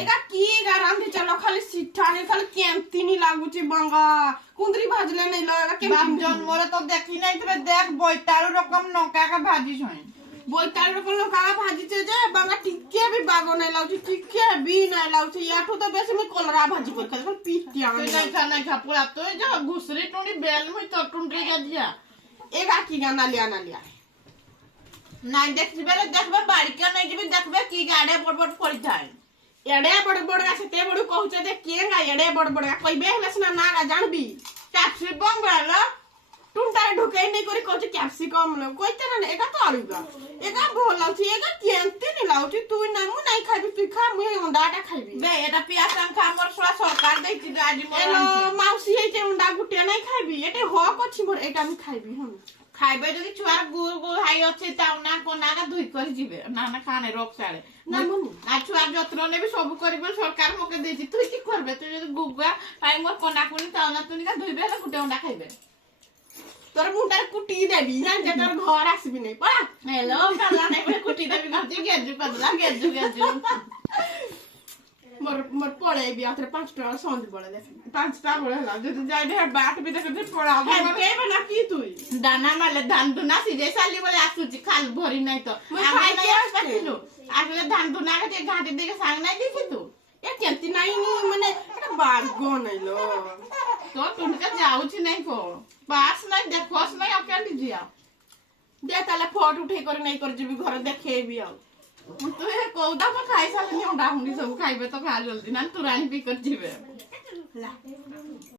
एका की गारांधी चलो खाली सिठा है खाली केमती नहीं लागुची बंगा कुंदरी भाजले नहीं लो एका केमती जन्मरे तो देखी नहीं तबे देख बोइतारू रकम नौका का भाजी छई बोइतारू रकम नौका का भाजी छे जे बंगा टिक्के भी बागो नहीं लाउची टिक्के भी नहीं लाउची याठो तो बेसी में कोलरा भाजी कर खाली पीटिया नहीं खा पूरा तो जो घुसरी टुंडी बेल में तो टुंडी का दिया एका की गाना लिया नहीं देखबे बाड़ी के नहीं जेबे देखबे की गाड़े बड़ पड़ी जाए एडे बड़ का सेते बड़ कहउचे दे केंगा एडे बड़ का कइबे हलसना नागा जानबी कैप्सिकम वाला टुंटा ढुके नहीं करी कहउचे कैप्सिकम लो कइते ना एका तो आलूगा एका भोल लाउची एका केंती नहीं लाउची तू ना मु नहीं खाबी तू खा मु अंडाटा खाबी बे एटा पियास खा मोर स्वा सरकार दैछि आज मोर एलो माउसी हे जे अंडा गुटे नहीं खाबी एटे हक अछि मोर एटा मी खाबी हम खाइबे जदी छुआर गुल हाई अछि ताउना कोना का धुई करी जिवे ना खाने रोक साड़े ना मनु आ छुआर जत्र ने भी सब करबे सरकार मके देछि तू की करबे तू जदी गुगा पाई मोर कोना कोनी ताउना तुनी का धुइबे ना गुटे अंडा खाइबे तोर मुंडा कुटी देबी ना जे तोर घर आसबी नहीं पड़ा हेलो काला नहीं बे कुटी देबी गति गेजु कदला गेजु मोर पड़े भी आथरे 5 टाका संज बड़े देख 5 टाका बड़े ला जे जाय दे बाट भी देख दे पड़ा के बना की तुई दाना माले धान दुना सिजे साली बोले आसुची खाल भरी नहीं तो आगे के आसतिलु आगले धान दुना के घाटी दे के सांग नहीं देखि तू ए केंती नहीं माने एटा बाग गो नहीं लो तो तुन का जाउची नहीं को पास नहीं देखोस नहीं अकेली जिया दे ताले फोटो उठे कर नहीं कर जेबी घर देखे भी आ तू हे कोदा पर खाई साली अंडा हुंडी सब खाइबे तो खा जल्दी ना तुरानी पी कर जीवे ला